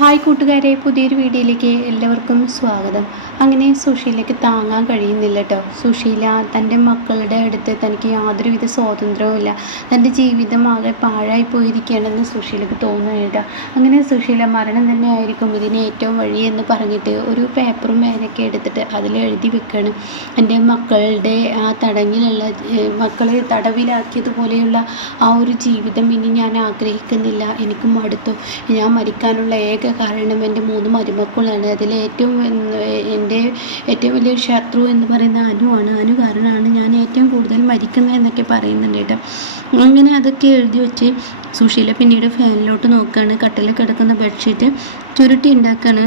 Hi കൂട്ടുകാരെ, പുതിയൊരു വീഡിയോയിലേക്ക് എല്ലാവർക്കും സ്വാഗതം. അങ്ങനെ സുശീലയ്ക്ക് താങ്ങാൻ കഴിയുന്നില്ല കേട്ടോ. സുശീല തൻ്റെ മക്കളുടെ അടുത്ത് തനിക്ക് യാതൊരുവിധ സ്വാതന്ത്ര്യവുമില്ല, തൻ്റെ ജീവിതം ആകെ പാഴായി പോയിരിക്കുകയാണെന്ന് സുശീലയ്ക്ക് തോന്നുന്നു കേട്ടോ. അങ്ങനെ സുശീല മരണം തന്നെ ആയിരിക്കും ഇതിന് ഏറ്റവും വഴിയെന്ന് പറഞ്ഞിട്ട് ഒരു പേപ്പറും പേനയൊക്കെ എടുത്തിട്ട് അതിൽ എഴുതി വെക്കുകയാണ്. എൻ്റെ മക്കളുടെ ആ തടങ്ങിലുള്ള മക്കളെ തടവിലാക്കിയതുപോലെയുള്ള ആ ഒരു ജീവിതം ഇനി ഞാൻ ആഗ്രഹിക്കുന്നില്ല, എനിക്ക് മടുത്തു. ഞാൻ മരിക്കാനുള്ള ഏക കാരണം എൻ്റെ 3 മരുമക്കളാണ്. അതിൽ എൻ്റെ ഏറ്റവും വലിയ ശത്രു എന്ന് പറയുന്ന അനുവാണ്. അനു കാരണമാണ് ഞാൻ ഏറ്റവും കൂടുതൽ മരിക്കുന്നത് എന്നൊക്കെ പറയുന്നുണ്ട് കേട്ടോ. അങ്ങനെ അതൊക്കെ എഴുതി വെച്ച് സുശീല പിന്നീട് ഫാനിലോട്ട് നോക്കുകയാണ്. കട്ടിൽ കിടക്കുന്ന ബെഡ്ഷീറ്റ് ചുരുട്ടി ഉണ്ടാക്കുകയാണ്.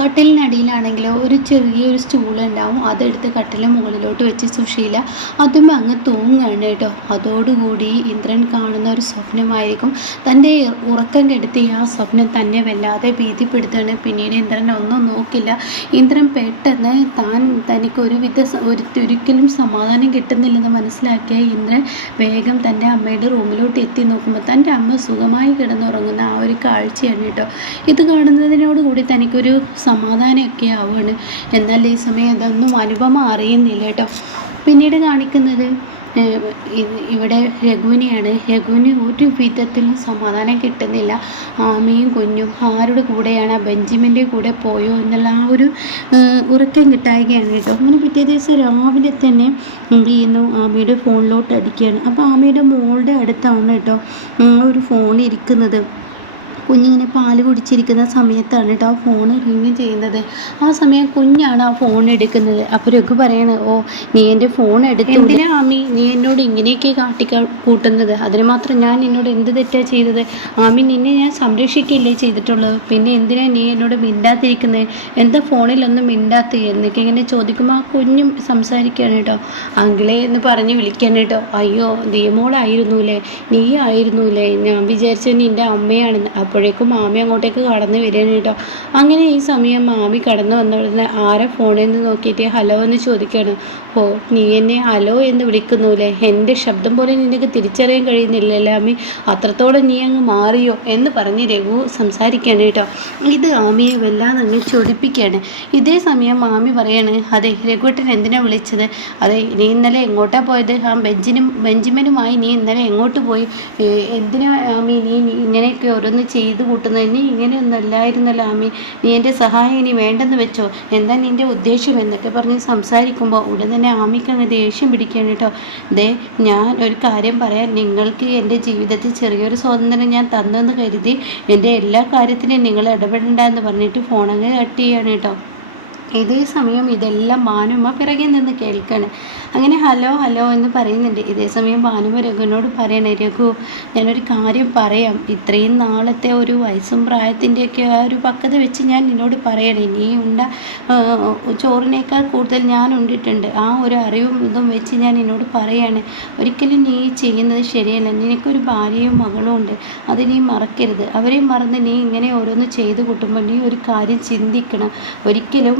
കട്ടിലിനടിയിലാണെങ്കിൽ ഒരു ചെറിയൊരു സ്റ്റൂൾ ഉണ്ടാവും, അതെടുത്ത് കട്ടിലിന് മുകളിലോട്ട് വെച്ച് സുശീല അതും അങ്ങ് തൂങ്ങുകയാണ് കേട്ടോ. അതോടുകൂടി ഇന്ദ്രൻ കാണുന്ന ഒരു സ്വപ്നമായിരിക്കും. തൻ്റെ ഉറക്കം കെടുത്തി ആ സ്വപ്നം തന്നെ വല്ലാതെ ഭീതിപ്പെടുത്തുകയാണ്. പിന്നീട് ഇന്ദ്രൻ ഒന്നും നോക്കില്ല. ഇന്ദ്രൻ പെട്ടെന്ന് തനിക്ക് ഒരിക്കലും സമാധാനം കിട്ടുന്നില്ലെന്ന് മനസ്സിലാക്കിയ ഇന്ദ്രൻ വേഗം തൻ്റെ അമ്മയുടെ റൂമിലോട്ട് എത്തി നോക്കുമ്പോൾ തൻ്റെ അമ്മ സുഖമായി കിടന്നുറങ്ങുന്ന ആ ഒരു കാഴ്ചയാണ് കേട്ടോ. ഇത് കാണുന്നതിനോടുകൂടി തനിക്കൊരു സമാധാനമൊക്കെ ആവുകയാണ്. എന്നാൽ ഈ സമയം ഇതൊന്നും അനുപമ അറിയുന്നില്ല കേട്ടോ. പിന്നീട് കാണിക്കുന്നത് ഇവിടെ രഘുവിനെയാണ്. രഘുവിന് ഒരു വിധത്തിലും സമാധാനം കിട്ടുന്നില്ല. ആമയും കുഞ്ഞും ആരുടെ കൂടെയാണ്, ബെഞ്ചമിൻ്റെ കൂടെ പോയോ എന്നുള്ള ആ ഒരു ഉറക്കം കിട്ടായികയാണ് കേട്ടോ. അങ്ങനെ പിറ്റേ ദിവസം രാവിലെ തന്നെ എന്ത് ചെയ്യുന്നു, ആമയുടെ ഫോണിലോട്ട് അടിക്കുകയാണ്. അപ്പോൾ ആമയുടെ മോളുടെ അടുത്താണ് കേട്ടോ ഒരു ഫോൺ ഇരിക്കുന്നത്. കുഞ്ഞിങ്ങനെ പാല് കുടിച്ചിരിക്കുന്ന സമയത്താണ് കേട്ടോ ആ ഫോൺ റിങ് ചെയ്യുന്നത്. ആ സമയം കുഞ്ഞാണ് ആ ഫോൺ എടുക്കുന്നത്. അപ്പോൾ രഘു പറയണ, ഓ നീ എൻ്റെ ഫോൺ എടുത്തു, എന്തിനാ ആമി നീ എന്നോട് ഇങ്ങനെയൊക്കെ കൂട്ടുന്നത്? അതിന് മാത്രം ഞാൻ നിന്നോട് എന്ത് തെറ്റാ ചെയ്തത്? ആമി നിന്നെ ഞാൻ സംരക്ഷിക്കുകയല്ലേ ചെയ്തിട്ടുള്ളത്, പിന്നെ എന്തിനാ നീ എന്നോട് മിണ്ടാത്തിരിക്കുന്നത്? എന്താ ഫോണിലൊന്നും മിണ്ടാത്ത എന്നൊക്കെ ഇങ്ങനെ ചോദിക്കുമ്പോൾ ആ കുഞ്ഞും സംസാരിക്കുകയാണ് കേട്ടോ. അങ്കിളെ എന്ന് പറഞ്ഞ് വിളിക്കുകയാണ് കേട്ടോ. അയ്യോ ദീമോളായിരുന്നൂലേ, നീ ആയിരുന്നൂലേ, ഞാൻ വിചാരിച്ചു നിൻ്റെ അമ്മയാണെന്ന്. അപ്പോഴേക്കും മാമി അങ്ങോട്ടേക്ക് കടന്നു വരികയാണ് കേട്ടോ. അങ്ങനെ ഈ സമയം മാമി കടന്നു വന്നവിടുന്ന് ആരെ ഫോണിൽ നിന്ന് നോക്കിയിട്ട് ഹലോ എന്ന് ചോദിക്കുകയാണ്. ഓ നീ എന്നെ ഹലോ എന്ന് വിളിക്കുന്നുല്ലേ, എൻ്റെ ശബ്ദം പോലെ നിനക്ക് തിരിച്ചറിയാൻ കഴിയുന്നില്ലല്ലേ ആമി, അത്രത്തോളം നീ അങ്ങ് മാറിയോ എന്ന് പറഞ്ഞ് രഘു സംസാരിക്കുകയാണ് കേട്ടോ. ഇത് ആമിയെ വല്ലാതെ അങ്ങ് ചൊടിപ്പിക്കുകയാണ്. ഇതേ സമയം മാമി പറയാണ്, അതെ രഘുവേട്ടൻ എന്തിനാ വിളിച്ചത്? അതെ നീ ഇന്നലെ എങ്ങോട്ടാ പോയത്? ആ ബെഞ്ചമിനുമായി നീ ഇന്നലെ എങ്ങോട്ട് പോയി? എന്തിനാ ആമി നീ ഇങ്ങനെയൊക്കെ ഓരോന്ന് ചെയ്ത് കൂട്ടുന്നത്? നീ ഇങ്ങനെയൊന്നും അല്ലായിരുന്നല്ലോ ആമി, നീ എൻ്റെ സഹായം ഇനി വേണ്ടെന്ന് വെച്ചോ, എന്താ നിൻ്റെ ഉദ്ദേശം എന്നൊക്കെ പറഞ്ഞ് സംസാരിക്കുമ്പോൾ ഉടൻ തന്നെ ആമിക്ക് അങ്ങ് ദേഷ്യം പിടിക്കുകയാണ് കേട്ടോ. ഞാൻ ഒരു കാര്യം പറയാം, നിങ്ങൾക്ക് എൻ്റെ ജീവിതത്തിൽ ചെറിയൊരു സ്വാതന്ത്ര്യം ഞാൻ തന്നെന്ന് കരുതി എൻ്റെ എല്ലാ കാര്യത്തിനും നിങ്ങൾ ഇടപെടണ്ട എന്ന് പറഞ്ഞിട്ട് ഫോണങ്ങ് കട്ട് ചെയ്യാണ് കേട്ടോ. ഇതേ സമയം ഇതെല്ലാം ഭാനുമ്മ പിറകെ നിന്ന് കേൾക്കുകയാണ്. അങ്ങനെ ഹലോ ഹലോ എന്ന് പറയുന്നുണ്ട്. ഇതേ സമയം ഭാനുമ്മ രഘുവിനോട് പറയണേ, രഘു ഞാനൊരു കാര്യം പറയാം, ഇത്രയും നാളത്തെ ഒരു വയസ്സും പ്രായത്തിൻ്റെയൊക്കെ ആ ഒരു പക്വത വെച്ച് ഞാൻ നിന്നോട് പറയണേ, നീ ചോറിനേക്കാൾ കൂടുതൽ ഞാൻ ഉണ്ടിട്ടുണ്ട്, ആ ഒരു അറിവും ഇതും വെച്ച് ഞാൻ നിന്നോട് പറയാണ്, ഒരിക്കലും നീ ചെയ്യുന്നത് ശരിയല്ല. നിനക്കൊരു ഭാര്യയും മകളും ഉണ്ട്, അത് നീ മറക്കരുത്. അവരെ മറന്ന് നീ ഇങ്ങനെ ഓരോന്ന് ചെയ്ത് കൂട്ടുമ്പോൾ നീ ഒരു കാര്യം ചിന്തിക്കണം, ഒരിക്കലും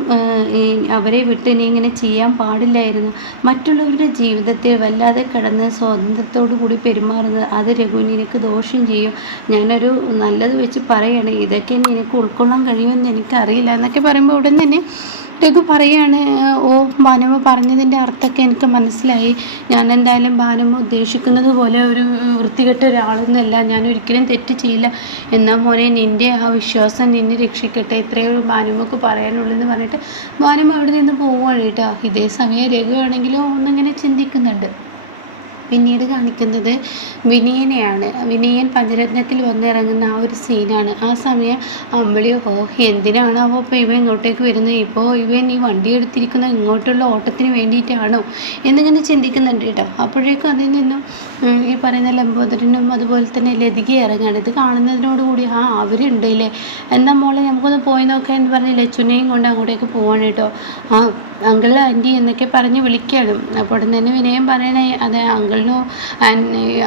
അവരെ വിട്ട് നീ ഇങ്ങനെ ചെയ്യാൻ പാടില്ലായിരുന്നു. മറ്റുള്ളവരുടെ ജീവിതത്തിൽ വല്ലാതെ കടന്ന് സ്വാതന്ത്ര്യത്തോടു കൂടി പെരുമാറുന്നത് അത് രഘു നിനക്ക് ദോഷം ചെയ്യും. ഞാനൊരു നല്ലത് വെച്ച് പറയണേ, ഇതൊക്കെ നിനക്ക് ഉൾക്കൊള്ളാൻ കഴിയുമെന്ന് എനിക്കറിയില്ല എന്നൊക്കെ പറയുമ്പോൾ ഉടൻ തന്നെ രഘു പറയാണ്, ഓ ഭാനുമ്മ പറഞ്ഞതിൻ്റെ അർത്ഥമൊക്കെ എനിക്ക് മനസ്സിലായി. ഞാൻ എന്തായാലും ഭാനുമ്മ ഉദ്ദേശിക്കുന്നത് പോലെ ഒരു വൃത്തികെട്ട ഒരാളൊന്നുമല്ല, ഞാൻ ഒരിക്കലും തെറ്റ് ചെയ്യില്ല. എന്നാൽ മോനെ നിൻ്റെ ആ വിശ്വാസം നിന്നെ രക്ഷിക്കട്ടെ, ഇത്രയേ ഭാനുമ്മക്ക് പറയാനുള്ളൂ എന്ന് പറഞ്ഞിട്ട് ഭാനുമ്മ അവിടെ നിന്ന് പോവുകയാണ് കേട്ടോ. ഇതേ സമയം രഘു ആണെങ്കിലും ഒന്നിങ്ങനെ ചിന്തിക്കുന്നുണ്ട്. പിന്നീട് കാണിക്കുന്നത് വിനയനെയാണ്. വിനയൻ പഞ്ചരത്നത്തിൽ വന്നിറങ്ങുന്ന ആ ഒരു സീനാണ്. ആ സമയം അമ്പിളി, ഓ എന്തിനാണോ ഇപ്പോൾ ഇവ ഇങ്ങോട്ടേക്ക് വരുന്നത്? ഇപ്പോൾ ഇവൻ ഈ വണ്ടി എടുത്തിരിക്കുന്ന ഇങ്ങോട്ടുള്ള ഓട്ടത്തിന് വേണ്ടിയിട്ടാണോ എന്നിങ്ങനെ ചിന്തിക്കുന്നുണ്ട് കേട്ടോ. അപ്പോഴേക്കും അതിൽ നിന്നും ഈ പറയുന്ന ലംബോദരനും അതുപോലെ തന്നെ ലതിക ഇറങ്ങുകയാണ്. ഇത് കാണുന്നതിനോടുകൂടി അവരുണ്ട് അല്ലേ, എന്നാൽ മോളെ നമുക്കൊന്ന് പോയി നോക്കാം എന്ന് പറഞ്ഞ് ലച്ചുനെയും കൊണ്ട് അങ്ങോട്ടേക്ക് പോവാണ് കേട്ടോ. അങ്കിൾ ആൻറ്റി എന്നൊക്കെ പറഞ്ഞ് വിളിക്കുകയാണ്. അപ്പോൾ ഉടൻ തന്നെ വിനയം പറയണേ, അതെ അങ്കിളിനും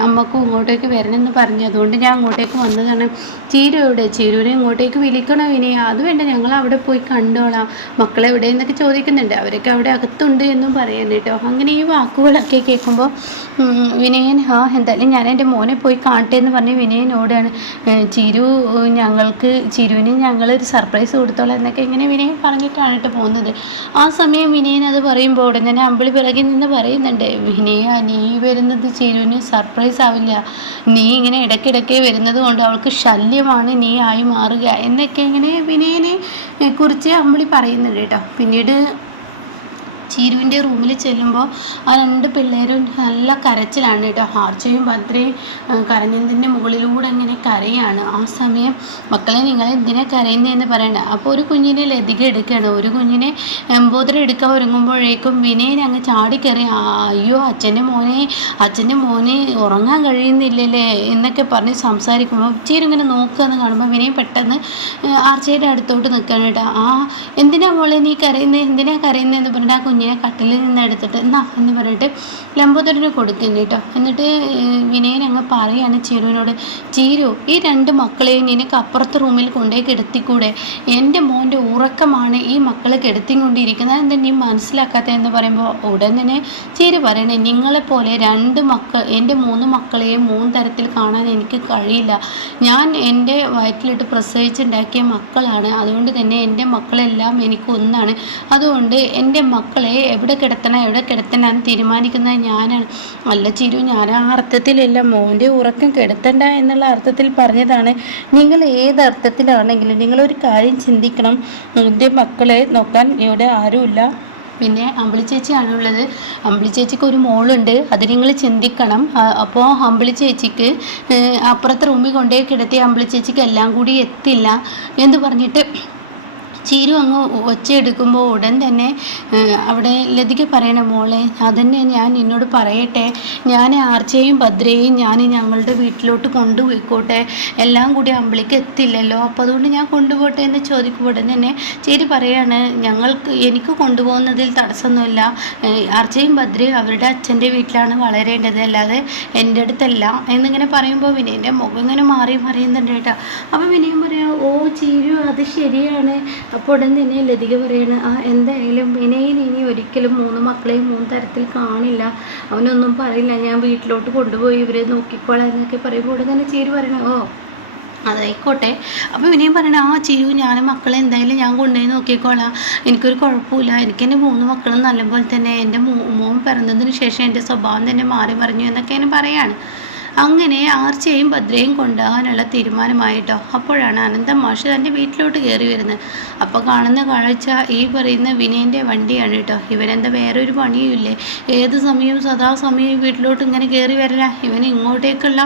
അമ്മക്കും ഇങ്ങോട്ടേക്ക് വരണമെന്ന് പറഞ്ഞു, അതുകൊണ്ട് ഞാൻ അങ്ങോട്ടേക്ക് വന്നതാണ്. ചീരുവിടെ, ചീരുവിനെ ഇങ്ങോട്ടേക്ക് വിളിക്കണോ വിനയ? അത് വേണ്ട, ഞങ്ങൾ അവിടെ പോയി കണ്ടോളാം. മക്കളെവിടെ എന്നൊക്കെ ചോദിക്കുന്നുണ്ട്. അവരൊക്കെ അവിടെ അകത്തുണ്ട് എന്നും പറയുന്നു കേട്ടോ. അങ്ങനെ ഈ വാക്കുകളൊക്കെ കേൾക്കുമ്പോൾ വിനയൻ എന്തായാലും ഞാൻ എൻ്റെ മോനെ പോയി കാണട്ടെ എന്ന് പറഞ്ഞ് വിനയനോടാണ്. ചിരുവിന് ഞങ്ങളൊരു സർപ്രൈസ് കൊടുത്തോളാം എന്നൊക്കെ ഇങ്ങനെ വിനയൻ പറഞ്ഞിട്ടാണ് കേട്ടോ പോകുന്നത്. ആ സമയം വിനയൻ അത് പറയുമ്പോൾ ഉടൻ തന്നെ അമ്പിളി പിറകിൽ നിന്ന് പറയുന്നുണ്ട്, വിനയ നീ വരുന്നത് ചിരുവിന് സർപ്രൈസ് ആവില്ല, നീ ഇങ്ങനെ ഇടയ്ക്കിടയ്ക്ക് വരുന്നത് കൊണ്ട് അവൾക്ക് ശല്യമാണ് നീ ആയി മാറുക എന്നൊക്കെ ഇങ്ങനെ വിനയനെ കുറിച്ച് അമ്പിളി പറയുന്നുണ്ട് കേട്ടോ. പിന്നീട് ചീരുവിൻ്റെ റൂമിൽ ചെല്ലുമ്പോൾ ആ രണ്ട് പിള്ളേരും നല്ല കരച്ചിലാണ് കേട്ടോ. ആർച്ചയും ഭദ്രയും കരഞ്ഞതിൻ്റെ മുകളിലൂടെ ഇങ്ങനെ കരയാണ്. ആ സമയം മക്കളെ നിങ്ങൾ എന്തിനാ കരയുന്നതെന്ന് പറയണ്ട. അപ്പോൾ ഒരു കുഞ്ഞിനെ ലതിക എടുക്കുകയാണ്. ഒരു കുഞ്ഞിനെ എമ്പോതരം എടുക്കാൻ ഒരുങ്ങുമ്പോഴേക്കും വിനയൻ അങ്ങ് ചാടിക്കറി, അയ്യോ അച്ഛൻ്റെ മോനെ ഉറങ്ങാൻ കഴിയുന്നില്ലല്ലേ എന്നൊക്കെ പറഞ്ഞ് സംസാരിക്കുമ്പോൾ ചീരു ഇങ്ങനെ നോക്കുകയെന്ന് കാണുമ്പോൾ വിനയൻ പെട്ടെന്ന് ആർച്ചയുടെ അടുത്തോട്ട് നിൽക്കുകയാണ് കേട്ടോ. എന്തിനാ മോളെ നീ കരയുന്നതെന്ന് പറഞ്ഞിട്ട് ആ കുഞ്ഞിനെ കട്ടിലിൽ നിന്ന് എടുത്തിട്ട് എന്നാ എന്ന് പറഞ്ഞിട്ട് ലംബോദരന് കൊടുക്കുന്നു കേട്ടോ. എന്നിട്ട് വിനയൻ അങ്ങ് പറയാണ് ചീരുവിനോട്, ചീരു ഈ രണ്ട് മക്കളെയും നിനക്ക് അപ്പുറത്തെ റൂമിൽ കൊണ്ടുപോയി കിടത്തിക്കൂടെ? എൻ്റെ മോൻ്റെ ഉറക്കമാണ് ഈ മക്കൾ കിടത്തിക്കൊണ്ടിരിക്കുന്നത്, എന്താ നീ മനസ്സിലാക്കാത്തതെന്ന് പറയുമ്പോൾ ഉടൻ തന്നെ ചീരു പറയണേ, നിങ്ങളെപ്പോലെ എൻ്റെ 3 മക്കളെയും 3 തരത്തിൽ കാണാൻ എനിക്ക് കഴിയില്ല. ഞാൻ എൻ്റെ വയറ്റിലിട്ട് പ്രസവിച്ചുണ്ടാക്കിയ മക്കളാണ്. അതുകൊണ്ട് തന്നെ എൻ്റെ മക്കളെല്ലാം എനിക്കൊന്നാണ്. അതുകൊണ്ട് എൻ്റെ മക്കളെ എവിടെ കിടത്തണം എന്ന് തീരുമാനിക്കുന്നത് ഞാനാണ്. അല്ല ചിരു, ഞാൻ ആ അർത്ഥത്തിലല്ല, മോൻ്റെ ഉറക്കം കെടുത്തണ്ട എന്നുള്ള അർത്ഥത്തിൽ പറഞ്ഞതാണ്. നിങ്ങൾ ഏത് അർത്ഥത്തിലാണെങ്കിലും നിങ്ങളൊരു കാര്യം ചിന്തിക്കണം, എൻ്റെ മക്കളെ നോക്കാൻ ഇവിടെ ആരുമില്ല. പിന്നെ അമ്പിളി ചേച്ചിയാണുള്ളത്. അമ്പിളി ചേച്ചിക്ക് ഒരു മോളുണ്ട്, അത് നിങ്ങൾ ചിന്തിക്കണം. അപ്പോൾ അമ്പിളി ചേച്ചിക്ക് അപ്പുറത്തെ റൂമിൽ കൊണ്ടുപോയി കിടത്തി അമ്പിളി ചേച്ചിക്ക് എല്ലാം കൂടി എത്തില്ല എന്ന് പറഞ്ഞിട്ട് ചീരു അങ്ങ് ഒച്ചയെടുക്കുമ്പോൾ ഉടൻ തന്നെ അവിടെ ലതിക പറയണ, മോളെ അതന്നെ ഞാൻ നിന്നോട് പറയട്ടെ, ഞാൻ ആർച്ചയും ഭദ്രയും ഞങ്ങളുടെ വീട്ടിലോട്ട് കൊണ്ടുപോയിക്കോട്ടെ, എല്ലാം കൂടി അമ്പിളിക്ക് എത്തില്ലല്ലോ, അപ്പോൾ അതുകൊണ്ട് ഞാൻ കൊണ്ടുപോട്ടെ എന്ന് ചോദിക്കുമ്പോൾ ഉടൻ തന്നെ ചീരു പറയാണ്, എനിക്ക് കൊണ്ടുപോകുന്നതിൽ തടസ്സമൊന്നുമില്ല, ആർച്ചയും ഭദ്രയും അവരുടെ അച്ഛൻ്റെ വീട്ടിലാണ് വളരേണ്ടത്, അല്ലാതെ എൻ്റെ അടുത്തല്ല എന്നിങ്ങനെ പറയുമ്പോൾ വിനയൻ്റെ മുഖം ഇങ്ങനെ മറിയുന്നുണ്ട് കേട്ടോ. അപ്പോൾ വിനയം പറയാം, ഓ ചീരു അത് ശരിയാണ്. അപ്പോൾ ഉടൻ തന്നെ ലതിക പറയണ, എന്തായാലും വിനയൻ ഇനി ഒരിക്കലും 3 മക്കളെയും 3 തരത്തിൽ കാണില്ല, അവനൊന്നും പറയില്ല, ഞാൻ വീട്ടിലോട്ട് കൊണ്ടുപോയി ഇവരെ നോക്കിക്കോളാം എന്നൊക്കെ പറയുമ്പോൾ ഉടൻ തന്നെ ചീരു പറയണ, ഓ അതായിക്കോട്ടെ. അപ്പോൾ വിനയം പറയണ, ചിരു ഞാൻ മക്കളെ എന്തായാലും ഞാൻ കൊണ്ടുപോയി നോക്കിക്കോളാം, എനിക്കൊരു കുഴപ്പമില്ല, എനിക്കെൻ്റെ 3 മക്കളും നല്ലപോലെ തന്നെ, എൻ്റെ മോൻ പിറന്നതിന് ശേഷം എൻ്റെ സ്വഭാവം തന്നെ മാറി പറഞ്ഞു എന്നൊക്കെ ഞാൻ പറയാണ്. അങ്ങനെ ആർച്ചയും ഭദ്രയും കൊണ്ടുപോകാനുള്ള തീരുമാനമായിട്ടോ. അപ്പോഴാണ് അനന്തം മാഷ് തൻ്റെ വീട്ടിലോട്ട് കയറി വരുന്നത്. അപ്പോൾ കാണുന്ന കാഴ്ച ഈ പറയുന്ന വിനയൻ്റെ വണ്ടിയാണ് കേട്ടോ. ഇവനെന്താ വേറൊരു പണിയുമില്ലേ, ഏത് സമയവും സദാസമയം വീട്ടിലോട്ട് ഇങ്ങനെ കയറി വരില്ല, ഇവന് ഇങ്ങോട്ടേക്കുള്ള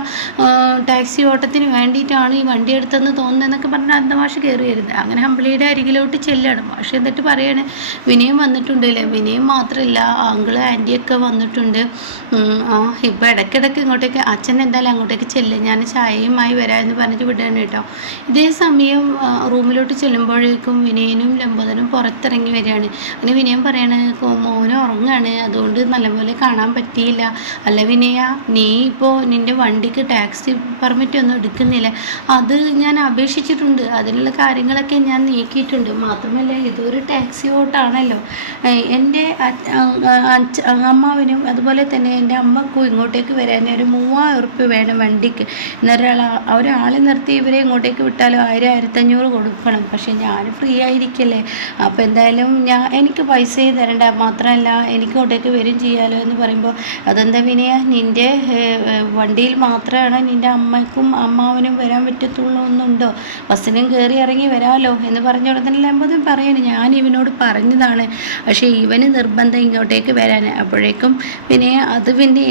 ടാക്സി ഓട്ടത്തിന് വേണ്ടിയിട്ടാണ് ഈ വണ്ടി എടുത്തെന്ന് തോന്നുന്നതെന്നൊക്കെ പറഞ്ഞാൽ അനന്തം മാഷ് കയറി വരുന്നത്. അങ്ങനെ അമ്പിളിയുടെ അരികിലോട്ട് ചെല്ലാണ്. മാഷ് എന്നിട്ട് പറയാണ്, വിനയം വന്നിട്ടുണ്ടല്ലേ? വിനയം മാത്രമല്ല, അങ്കിള് ആൻറ്റിയൊക്കെ വന്നിട്ടുണ്ട്, ഇപ്പോൾ ഇടയ്ക്കിടയ്ക്ക് ഇങ്ങോട്ടേക്ക് അച്ഛൻ എന്തായാലും അങ്ങോട്ടേക്ക് ചെല്ലും, ഞാൻ ചായയുമായി വരാമെന്ന് പറഞ്ഞിട്ട് വിടുകയാണ് കേട്ടോ. ഇതേ സമയം റൂമിലോട്ട് ചെല്ലുമ്പോഴേക്കും വിനയനും ലംബോദരനും പുറത്തിറങ്ങി വരികയാണ്. അങ്ങനെ വിനയൻ പറയാണ്, മോന് ഉറങ്ങാണ്, അതുകൊണ്ട് നല്ലപോലെ കാണാൻ പറ്റിയില്ല. അല്ല വിനയ, നീ ഇപ്പോൾ നിൻ്റെ വണ്ടിക്ക് ടാക്സി പെർമിറ്റ് ഒന്നും എടുക്കുന്നില്ല, അത് ഞാൻ അപേക്ഷിച്ചിട്ടുണ്ട്, അതിനുള്ള കാര്യങ്ങളൊക്കെ ഞാൻ നീക്കിയിട്ടുണ്ട്, മാത്രമല്ല ഇതൊരു ടാക്സി ഓട്ടാണല്ലോ, എൻ്റെ അമ്മാവിനും അതുപോലെ തന്നെ എൻ്റെ അമ്മക്കും ഇങ്ങോട്ടേക്ക് വരാൻ ഒരു 3000 ഉറുപ്പ്യ വേണം വണ്ടിക്ക്. ഒരാളെ നിർത്തി ഇവരെ ഇങ്ങോട്ടേക്ക് വിട്ടാലോ 1000-1500 കൊടുക്കണം. പക്ഷെ ഞാൻ ഫ്രീ ആയിരിക്കല്ലേ, അപ്പോൾ എന്തായാലും എനിക്ക് പൈസ തരണ്ട, മാത്രമല്ല എനിക്ക് ഇങ്ങോട്ടേക്ക് വരും ചെയ്യാലോ എന്ന് പറയുമ്പോൾ, അതെന്താ വിനയ, നിൻ്റെ വണ്ടിയിൽ മാത്രമാണ് നിൻ്റെ അമ്മയ്ക്കും അമ്മാവനും വരാൻ പറ്റത്തുള്ളൂ ഒന്നുണ്ടോ? ബസ്സിനും കയറി ഇറങ്ങി വരാമല്ലോ എന്ന് പറഞ്ഞ ഉടനെ ലംബോദരൻ പറയാണ്, ഞാൻ ഇവനോട് പറഞ്ഞതാണ്, പക്ഷേ ഇവന് നിർബന്ധം ഇങ്ങോട്ടേക്ക് വരാൻ. അപ്പോഴേക്കും പിന്നെ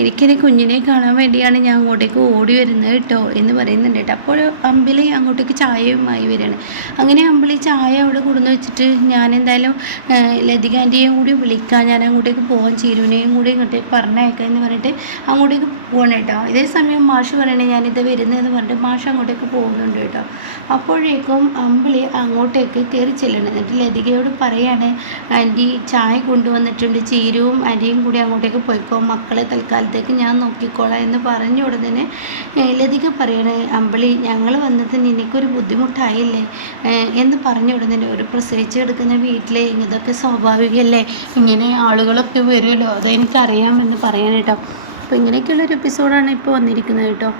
എനിക്കെൻ്റെ കുഞ്ഞിനെ കാണാൻ വേണ്ടിയാണ് ഞാൻ അങ്ങോട്ടേക്ക് ഓടി വരുന്നത് കേട്ടോ എന്ന് പറയുന്നുണ്ട് കേട്ടോ. അപ്പോൾ അമ്പിളി അങ്ങോട്ടേക്ക് ചായയുമായി വരികയാണ്. അങ്ങനെ അമ്പിളി ചായ അവിടെ കൊടുന്ന് വെച്ചിട്ട് ഞാൻ എന്തായാലും ലതിക ആൻറ്റിയെയും കൂടി വിളിക്കാം, ഞാൻ അങ്ങോട്ടേക്ക് പോകാൻ ചീരുവിനെയും കൂടി ഇങ്ങോട്ടേക്ക് പറഞ്ഞയക്കാം എന്ന് പറഞ്ഞിട്ട് അങ്ങോട്ടേക്ക് പോകണം കേട്ടോ. ഇതേ സമയം മാഷ് പറയണേ ഞാനിത് വരുന്നതെന്ന് പറഞ്ഞിട്ട് മാഷ് അങ്ങോട്ടേക്ക് പോകുന്നുണ്ട് കേട്ടോ. അപ്പോഴേക്കും അമ്പിളി അങ്ങോട്ടേക്ക് കയറി ചെല്ലണം. എന്നിട്ട് ലതികയോട് പറയാണ്, ആൻറ്റി ചായ കൊണ്ടുവന്നിട്ടുണ്ട്, ചീരുവും ആൻറ്റിയും കൂടി അങ്ങോട്ടേക്ക് പോയിക്കോ, മക്കളെ തൽക്കാലത്തേക്ക് ഞാൻ നോക്കിക്കോളാം എന്ന് പറഞ്ഞ ഉടനെ ലതിക പറയണേ, അമ്പിളി ഞങ്ങൾ വന്നത് നിനക്കൊരു ബുദ്ധിമുട്ടായില്ലേ എന്ന് പറഞ്ഞ ഉടനെ ഒരു പ്രസവിച്ച് കിടക്കുന്ന വീട്ടിൽ ഇതൊക്കെ സ്വാഭാവികമല്ലേ, ഇങ്ങനെ ആളുകളൊക്കെ വരുമല്ലോ, അതെനിക്കറിയാമെന്ന് പറയാൻ കേട്ടോ. അപ്പോൾ ഇങ്ങനെയൊക്കെയുള്ളൊരു എപ്പിസോഡാണ് ഇപ്പോൾ വന്നിരിക്കുന്നത് കേട്ടോ.